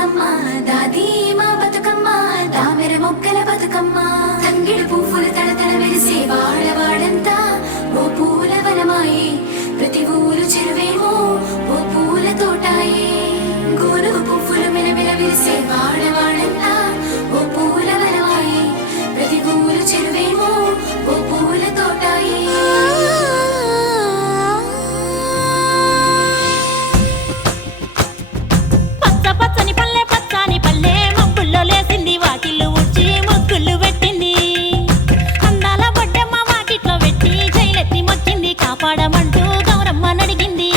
బతుకమ్మ దాది మా బతుకమ్మ దామెర మొక్కల బతుకమ్మ తంగిడి పువ్వులు తడతడ మెరిసే వాడవాడంతా ఓ పూల వనమాయే ప్రతి ఊరు చెరువేమో ఓ పూల తోటాయే గోనుగు పువ్వులు మెలమెల విరిసే వాడవాడంతా ఓ పూల వనమాయే ప్రతి ఊరు చెరువేమో ఓ పూల తోటాయే పచ్చని పల్లె పచ్చని పల్లె మబ్బుల్లో లేసింది వాకిళ్ళు ఊడ్చి ముగ్గులు పెట్టింది అందాల బొడ్డమ్మ వాకిట్లో పెట్టి జైలెత్తి మొక్కింది కాపాడమంటూ గౌరమ్మ నడిగింది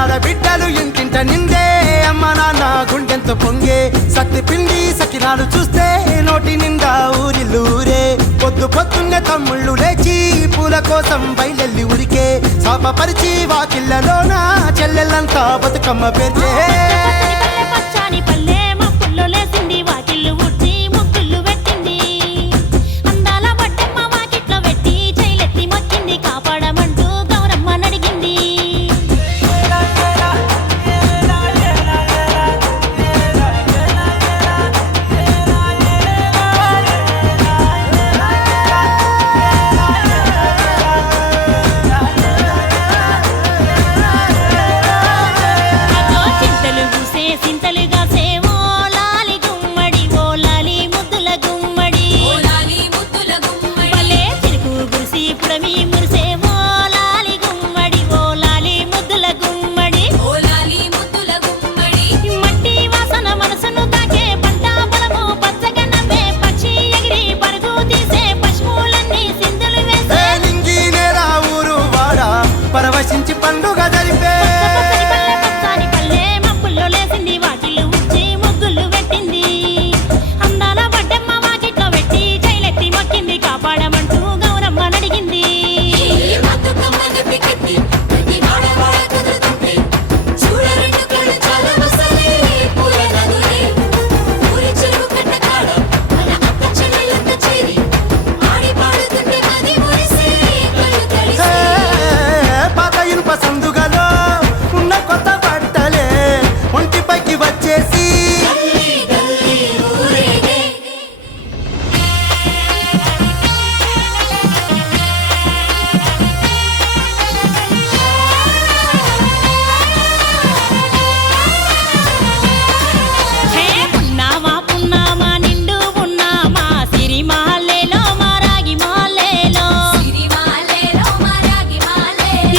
ఆడబిడ్డలు ఇంటింట నిందే అమ్మ నాన్న గుండెంతో పొంగే సత్తి పిండి సకినాలు చూస్తే నోటి నిండా ఊరిల్లూరే పొద్దు పొద్దున్నే తమ్ముళ్ళు లేచి పూల కోసం బయలెల్లి ఉరికే శాపపరిచి వాకిళ్ళలోన చెల్లెళ్ళంతా బతుకమ్మ పేర్చే పచ్చని పల్లె మబ్బుల్లో లేసింది వాకిళ్ళు ఊడ్చి ముగ్గులు పెట్టింది అందాల బొడ్డమ్మ వాకిట్లో పెట్టి జైలెత్తి మొక్కింది కాపాడమంటూ గౌరమ్మ నడిగింది చింతలు పూసే సింతలుగా సేవో లాలి గుమ్మడి ఓ లాలి ముద్దుల గుమ్మడి భలే చిరుకు గురిసి పుడమి మురిసేవో లాలి గుమ్మడి ఓ లాలి ముద్దుల గుమ్మడి మట్టి వాసన మనసును తాకే పంట పొలము పచ్చగా నవ్వే పక్షి ఎగిరి పరుగు తీసే పశువులన్నీ సింధులు వేసే నింగి నేల ఊరు వాడ పరవశించి పండుగ జరిపే పచ్చని పల్లె మబ్బుల్లో లేసింది వాకిళ్ళు ఊడ్చి ముగ్గులు పెట్టింది అందాల బొడ్డమ్మ వాకిట్లో పెట్టి జైలెత్తి మొక్కింది కాపాడమంటూ గౌరమ్మ నడిగింది పాత ఇనుప సందుగలో ఉన్న కొత్త బట్టలే ఒంటిపైకి వచ్చేసి హే పున్నామా పున్నామా నిండు పున్నామా సిరిమాలేలో మా రాగి మాలేలో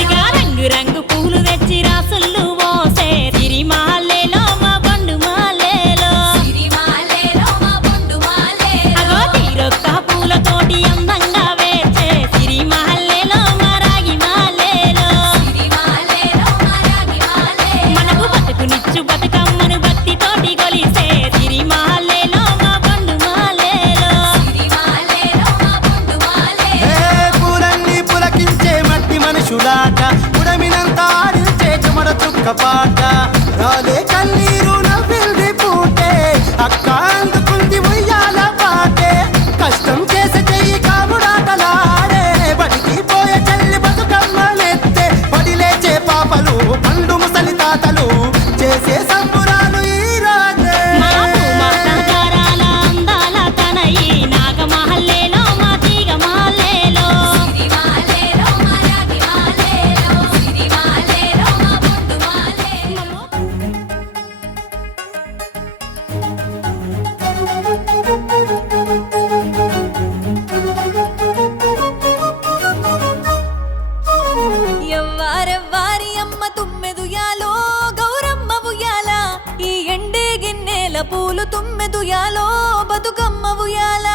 ఇక రంగు రంగు పూలు తెచ్చి రాసులు పోసే సిరిమాలేలో మా బండు మాలేలో అగో తీరొక్క పూలతోటి అందంగా వేచే సిరిమాలేలో మా రాగి మాలేలో మనకు బతుకునిచ్చు బతుకమ్మను భక్తితోటి కొలిసే సిరిమాలేలో మా బండు మాలేలో పూలన్నీ పులకించే మట్టి మనుషులాట ఉడమినంతా ఆడించే చెమడ చుక్క పాట రాలే కన్నీరు నవ్వింది పూటే అక్క అందుకుంది ఉయ్యాల పాటే కష్టం చేసే చెయ్యి కాముడాటలాడే బడికి పోయే చెల్లి బతుకమ్మనెత్తే పడి లేచే పాపలు పండు ముసలి తాతలు చేసే సంబురాలు ఈ రోజే మా భూమాత గారాల అందాల తనయి నాగమహల్లేలో మా తీగ మాలేలో ఎవ్వారెవ్వారి అమ్మ తుమ్మెదుయాలో గౌరమ్మ ఉయ్యాల ఈ ఎండే గిన్నెల పూలు తుమ్మెదుయాలో బతుకమ్మ ఉయ్యాల